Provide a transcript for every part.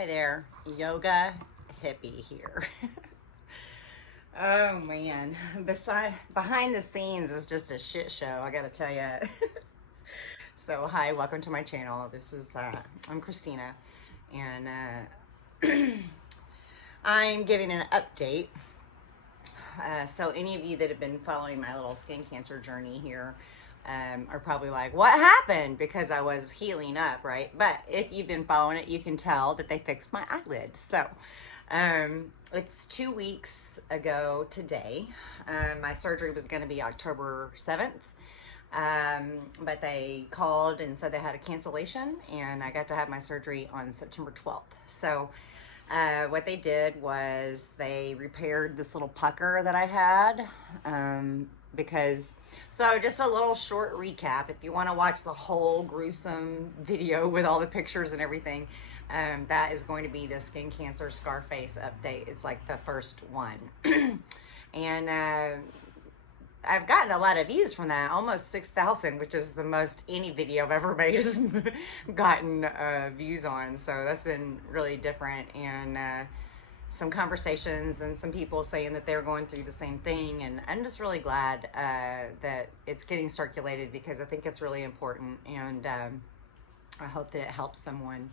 Hi there, yoga hippie here. Oh man, behind the scenes is just a shit show, I gotta tell you. So hi, welcome to my channel. This is I'm Christina, and I'm giving an update. So any of you that have been following my little skin cancer journey here are probably like, what happened? Because I was healing up, right? But if you've been following it, you can tell that they fixed my eyelid. So it's 2 weeks ago today. My surgery was going to be October 7th. But they called and said they had a cancellation, and I got to have my surgery on September 12th. So what they did was they repaired this little pucker that I had, so just a little short recap. If you want to watch the whole gruesome video with all the pictures and everything, that is going to be the skin cancer scar face update. It's like the first one. And I've gotten a lot of views from that, almost 6,000, which is the most any video I've ever made has gotten views on. So that's been really different, and some conversations and some people saying that they're going through the same thing. And I'm just really glad that it's getting circulated, because I think it's really important, and I hope that it helps someone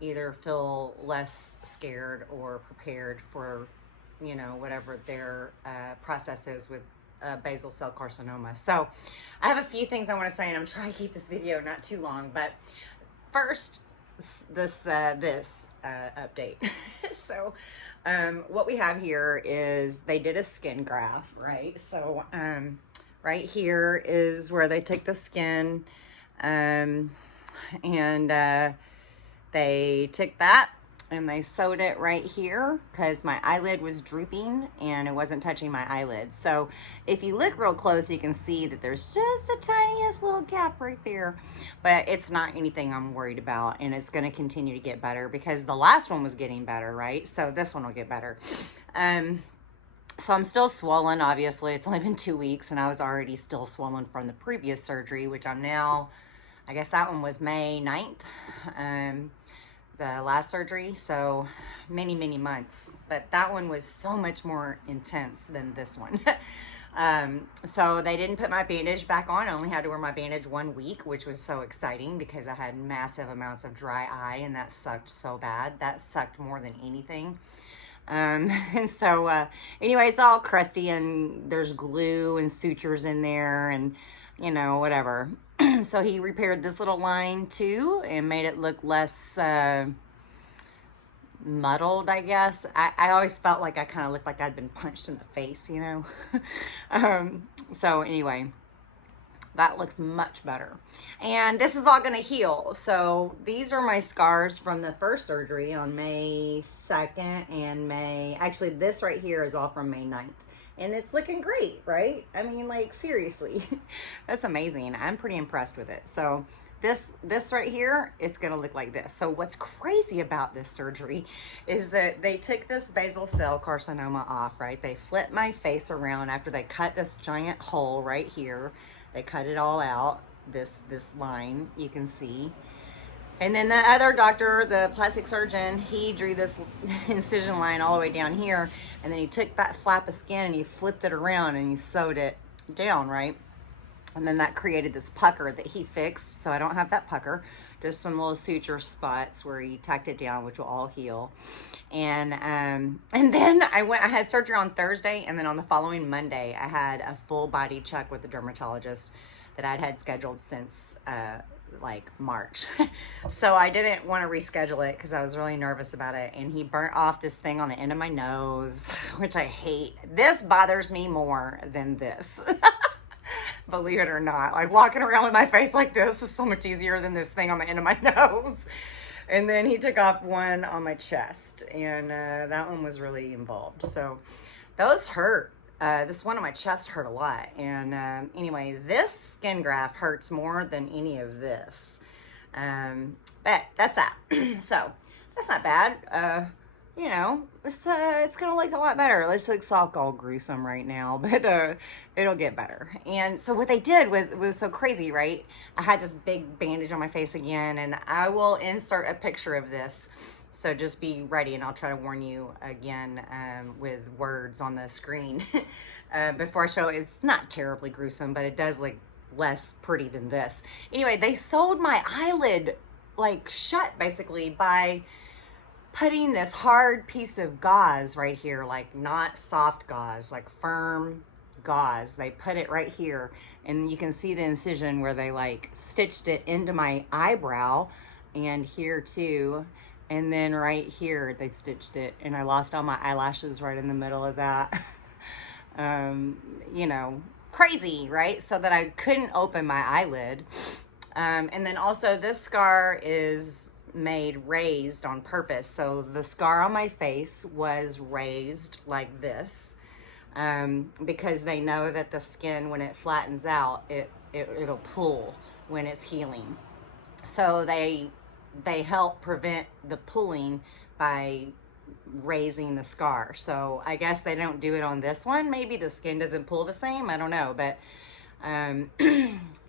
either feel less scared or prepared for whatever their process is with basal cell carcinoma. So I have a few things I want to say, and I'm trying to keep this video not too long. But first, this update. So what we have here is they did a skin graft, right? So right here is where they took the skin, and they took that and they sewed it right here, because my eyelid was drooping and it wasn't touching my eyelid. So if you look real close, you can see that there's just a tiniest little gap right there, but it's not anything I'm worried about, and it's going to continue to get better, because the last one was getting better, right? So this one will get better. So I'm still swollen, obviously. It's only been 2 weeks, and I was already still swollen from the previous surgery, which I'm now, I guess that one was May 9th. The last surgery, so many months, but that one was so much more intense than this one. So they didn't put my bandage back on. I only had to wear my bandage 1 week, which was so exciting, because I had massive amounts of dry eye, and that sucked so bad. That sucked more than anything. And so anyway, it's all crusty, and there's glue and sutures in there, and whatever. So he repaired this little line too, and made it look less muddled, I guess. I always felt like I kind of looked like I'd been punched in the face, So anyway, that looks much better. And this is all going to heal. So these are my scars from the first surgery on May 2nd and actually this right here is all from May 9th. And it's looking great, right? I mean, like, seriously, that's amazing. I'm pretty impressed with it. So this right here, it's gonna look like this. So what's crazy about this surgery is that they took this basal cell carcinoma off, right? They flipped my face around after they cut this giant hole right here. They cut it all out, this line, you can see. And then the other doctor, the plastic surgeon, he drew this incision line all the way down here, and then he took that flap of skin and he flipped it around and he sewed it down, right? And then that created this pucker that he fixed. So I don't have that pucker, just some little suture spots where he tacked it down, which will all heal. And then I had surgery on Thursday, and then on the following Monday, I had a full body check with the dermatologist that I'd had scheduled since like March. So I didn't want to reschedule it because I was really nervous about it, and he burnt off this thing on the end of my nose, which I hate. This bothers me more than this. Believe it or not, like walking around with my face like this is so much easier than this thing on the end of my nose. And then he took off one on my chest, and that one was really involved. So those hurt. This one on my chest hurt a lot. And anyway, this skin graft hurts more than any of this. But that's that. So that's not bad. you know, it's gonna look a lot better. This looks all gruesome right now, but it'll get better. And so what they did was so crazy, right? I had this big bandage on my face again, and I will insert a picture of this. So just be ready, and I'll try to warn you again with words on the screen before I show it. It's not terribly gruesome, but it does look less pretty than this. Anyway, they sewed my eyelid like shut basically by putting this hard piece of gauze right here, like not soft gauze, like firm gauze. They put it right here, and you can see the incision where they like stitched it into my eyebrow, and here too, and then right here they stitched it, and I lost all my eyelashes right in the middle of that. You know, crazy, right? So that I couldn't open my eyelid. And then also this scar is made raised on purpose. So the scar on my face was raised like this, because they know that the skin, when it flattens out, it'll pull when it's healing. So they help prevent the pulling by raising the scar. So I guess they don't do it on this one. Maybe the skin doesn't pull the same, I don't know, but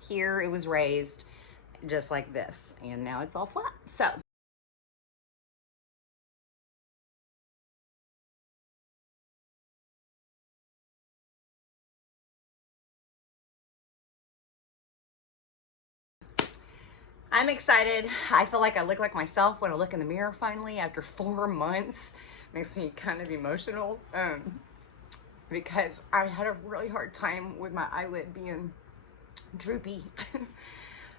here it was raised just like this, and now it's all flat. So I'm excited. I feel like I look like myself when I look in the mirror finally after 4 months. Makes me kind of emotional, because I had a really hard time with my eyelid being droopy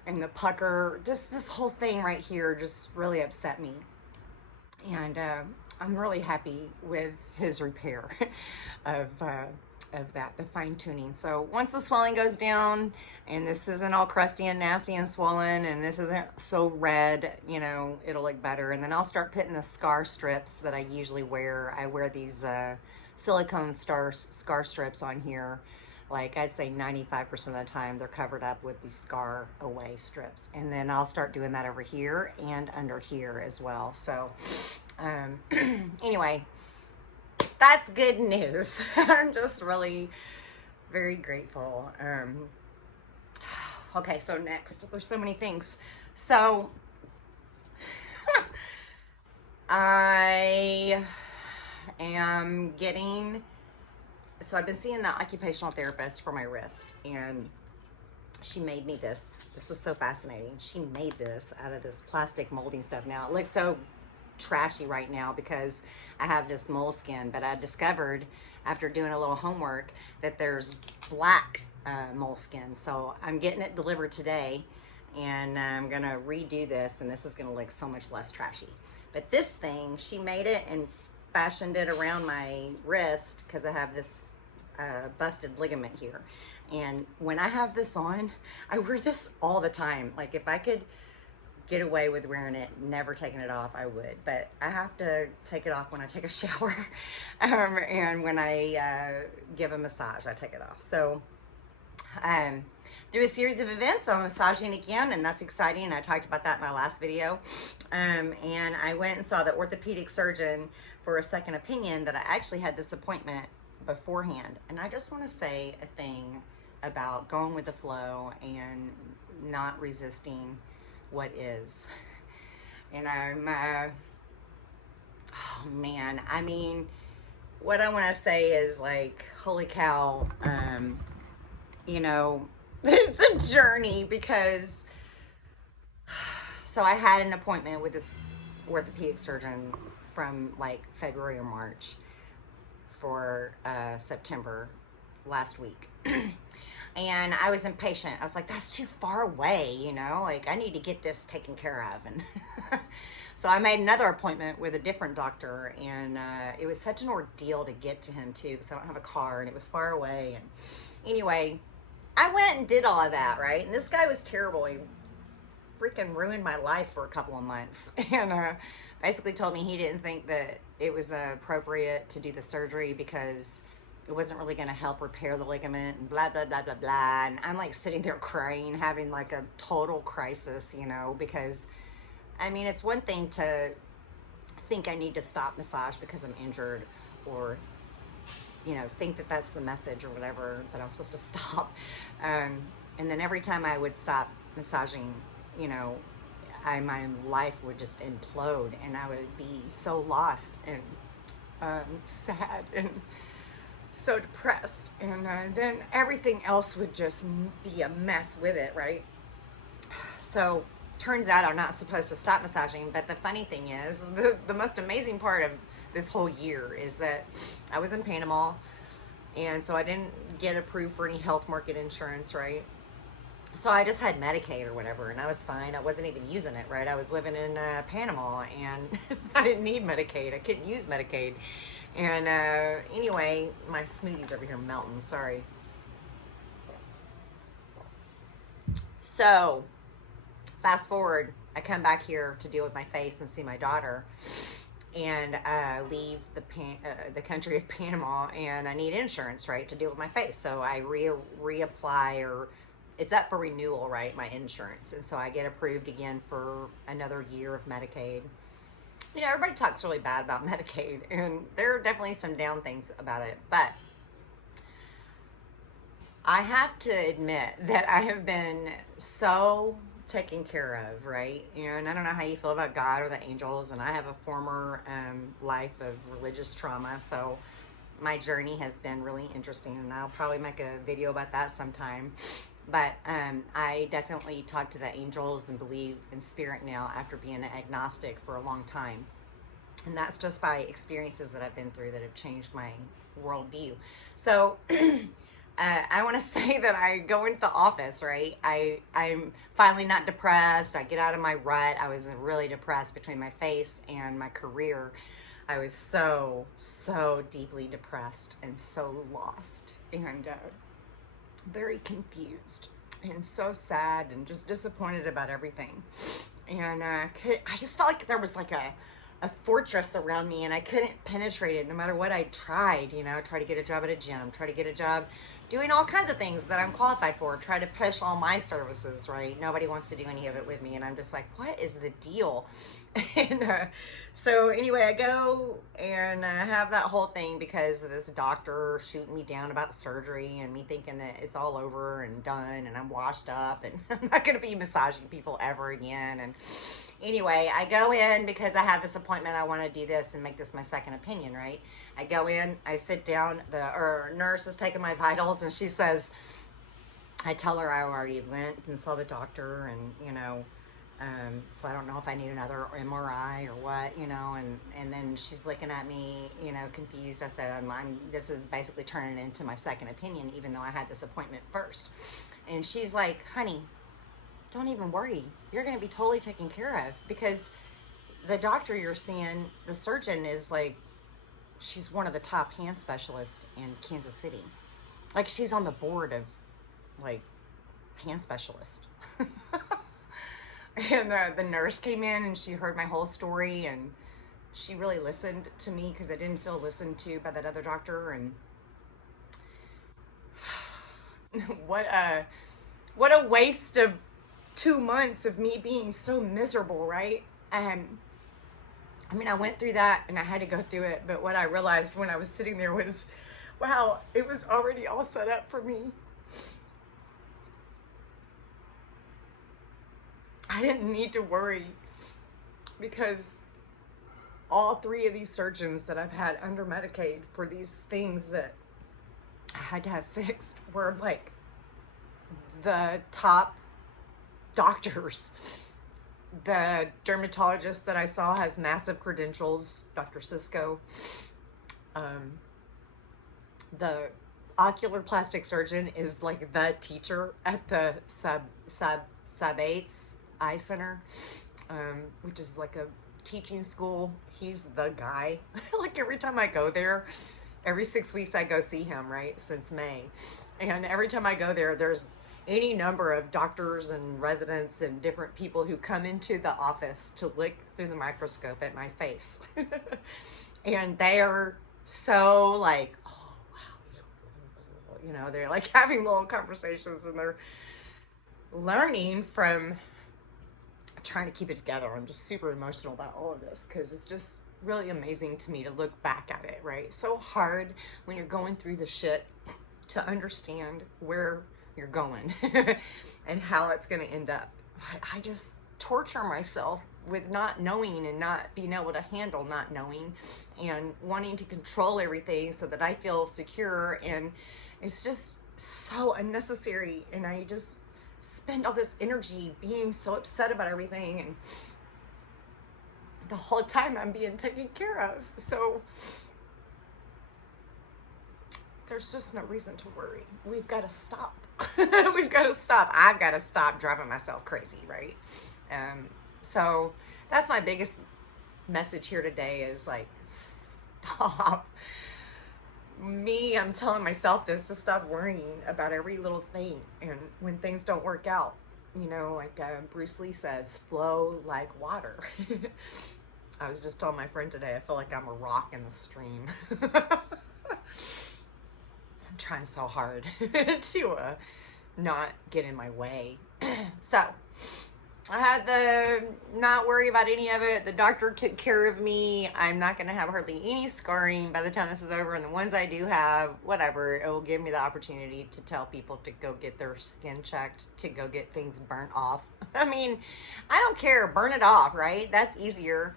and the pucker. Just this whole thing right here just really upset me. And I'm really happy with his repair of that, the fine tuning. So once the swelling goes down and this isn't all crusty and nasty and swollen and this isn't so red, you know, it'll look better. And then I'll start putting the scar strips that I usually wear. I wear these silicone scar strips on here. Like I'd say 95% of the time they're covered up with these scar away strips. And then I'll start doing that over here and under here as well. So anyway, that's good news. I'm just really very grateful. Okay, so next, there's so many things. So I am getting, so I've been seeing the occupational therapist for my wrist, and she made me this. This was so fascinating. She made this out of this plastic molding stuff. Now it looks so trashy right now because I have this moleskin, but I discovered after doing a little homework that there's black moleskin. So I'm getting it delivered today, and I'm gonna redo this, and this is gonna look so much less trashy. But this thing, she made it and fashioned it around my wrist because I have this busted ligament here. And when I have this on, I wear this all the time. Like if I could get away with wearing it, never taking it off, I would. But I have to take it off when I take a shower and when I give a massage, I take it off. So through a series of events, I'm massaging again, and that's exciting. And I talked about that in my last video. And I went and saw the orthopedic surgeon for a second opinion. That I actually had this appointment beforehand. And I just want to say a thing about going with the flow and not resisting what is. And I'm oh man, I mean, what I want to say is like, holy cow, you know, it's a journey. Because so I had an appointment with this orthopedic surgeon from like February or March for September last week. And I was impatient. I was like, that's too far away, you know, like I need to get this taken care of. And so I made another appointment with a different doctor, and it was such an ordeal to get to him too, because I don't have a car and it was far away. And anyway, I went and did all of that, right? And this guy was terrible. He freaking ruined my life for a couple of months. And basically told me he didn't think that it was appropriate to do the surgery because it wasn't really going to help repair the ligament, and blah, blah, blah, blah, blah. And I'm like sitting there crying, having like a total crisis, you know, because I mean, it's one thing to think I need to stop massage because I'm injured, or think that that's the message or whatever, that I'm supposed to stop. And then every time I would stop massaging, my life would just implode, and I would be so lost and sad and so depressed, and then everything else would just be a mess with it, right? So turns out I'm not supposed to stop massaging, but the funny thing is, the most amazing part of this whole year is that I was in Panama, and so I didn't get approved for any health market insurance, right? So I just had Medicaid or whatever, and I was fine. I wasn't even using it, right? I was living in Panama, and I didn't need Medicaid. I couldn't use Medicaid. And anyway, my smoothie's over here melting, sorry. So fast forward, I come back here to deal with my face and see my daughter, and leave the country of Panama, and I need insurance, right, to deal with my face. So I reapply, or it's up for renewal, right, my insurance. And so I get approved again for another year of Medicaid. Everybody talks really bad about Medicaid, and there are definitely some down things about it, but I have to admit that I have been so taken care of, right? And I don't know how you feel about God or the angels, and I have a former life of religious trauma, so my journey has been really interesting, and I'll probably make a video about that sometime. But I definitely talk to the angels and believe in spirit now, after being an agnostic for a long time. And that's just by experiences that I've been through that have changed my worldview. So I want to say that I go into the office, right? I'm finally not depressed. I get out of my rut. I was really depressed between my face and my career. I was so deeply depressed and so lost, and very confused and so sad and just disappointed about everything. And I just felt like there was like a fortress around me, and I couldn't penetrate it no matter what I tried. Try to get a job at a gym, try to get a job doing all kinds of things that I'm qualified for, try to push all my services, right? Nobody wants to do any of it with me, and I'm just like, what is the deal? And so anyway, I go and have that whole thing because of this doctor shooting me down about surgery, and me thinking that it's all over and done and I'm washed up and I'm not going to be massaging people ever again. And anyway, I go in because I have this appointment. I want to do this and make this my second opinion, right? I go in, I sit down, the nurse is taking my vitals, and she says, I tell her I already went and saw the doctor, and so I don't know if I need another MRI or what, and then she's looking at me, confused. I said, this is basically turning into my second opinion, even though I had this appointment first. And she's like, honey, don't even worry. You're going to be totally taken care of, because the doctor you're seeing, the surgeon, is like, she's one of the top hand specialists in Kansas City. Like, she's on the board of like hand specialists. And the nurse came in, and she heard my whole story, and she really listened to me because I didn't feel listened to by that other doctor. And what a waste of 2 months of me being so miserable, right? I went through that, and I had to go through it, but what I realized when I was sitting there was, wow, it was already all set up for me. I didn't need to worry, because all 3 of these surgeons that I've had under Medicaid for these things that I had to have fixed were like the top doctors. The dermatologist that I saw has massive credentials, Dr. Cisco. The ocular plastic surgeon is like the teacher at the Sub-8's Eye Center, which is like a teaching school. He's the guy. Like, every time I go there, every 6 weeks I go see him, right, since May. And every time I go there, there's any number of doctors and residents and different people who come into the office to look through the microscope at my face. And they're so like, oh, wow. They're like having little conversations, and they're learning from trying to keep it together. I'm just super emotional about all of this, because it's just really amazing to me to look back at it, right? So hard when you're going through the shit to understand where you're going and how it's going to end up. I just torture myself with not knowing and not being able to handle not knowing and wanting to control everything so that I feel secure, and it's just so unnecessary, and I just spend all this energy being so upset about everything, and the whole time I'm being taken care of. So there's just no reason to worry. We've got to stop. We've got to stop. I've got to stop driving myself crazy, right? So that's my biggest message here today is like, stop. I'm telling myself this, to stop worrying about every little thing. And when things don't work out, you know, like Bruce Lee says, flow like water. I was just telling my friend today, I feel like I'm a rock in the stream. I'm trying so hard to not get in my way. So I had to not worry about any of it. The doctor took care of me. I'm not going to have hardly any scarring by the time this is over. And the ones I do have, whatever, it will give me the opportunity to tell people to go get their skin checked, to go get things burnt off. I mean, I don't care. Burn it off, right? That's easier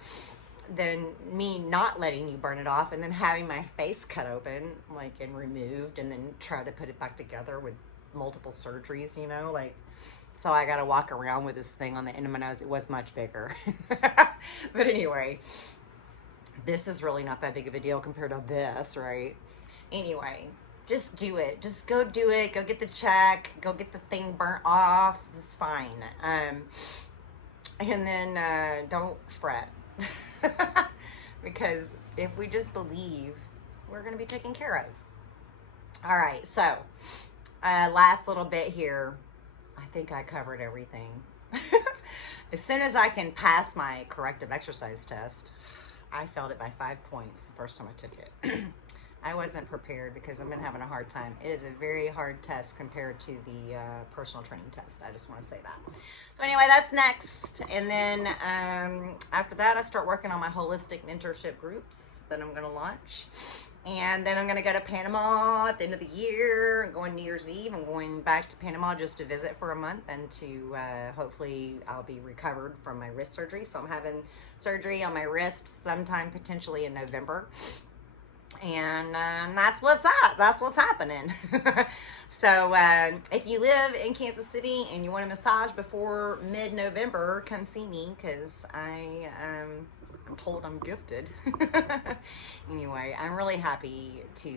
than me not letting you burn it off and then having my face cut open, like, and removed, and then try to put it back together with multiple surgeries, you know, like. So I got to walk around with this thing on the end of my nose. It was much bigger. But anyway, this is really not that big of a deal compared to this, right? Anyway, just do it. Just go do it. Go get the check. Go get the thing burnt off. It's fine. And then don't fret. Because if we just believe, we're going to be taken care of. All right. So last little bit here. I think I covered everything. As soon as I can pass my corrective exercise test, I failed it by 5 points the first time I took it. I wasn't prepared because I've been having a hard time. It is a very hard test compared to the personal training test. I just want to say that. So anyway, that's next. And then after that, I start working on my holistic mentorship groups that I'm going to launch. And then I'm going to go to Panama at the end of the year. I'm going New Year's Eve. I'm going back to Panama just to visit for a month and to hopefully I'll be recovered from my wrist surgery. So I'm having surgery on my wrist sometime potentially in November. And that's what's happening. So if you live in Kansas City and you want a massage before mid-November, come see me because I'm told I'm gifted. Anyway, I'm really happy to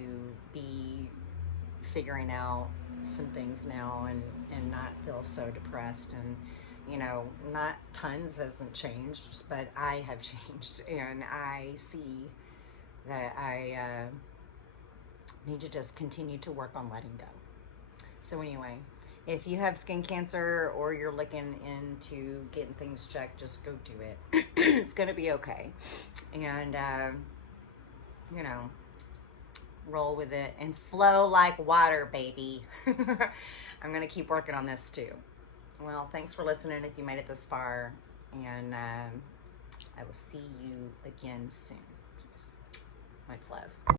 be figuring out some things now and not feel so depressed. And you know, not tons hasn't changed, but I have changed, and I see that I need to just continue to work on letting go. So anyway, if you have skin cancer or you're looking into getting things checked, just go do it. It's going to be okay. And, you know, roll with it and flow like water, baby. I'm going to keep working on this too. Well, thanks for listening if you made it this far. And I will see you again soon. Peace. Much love.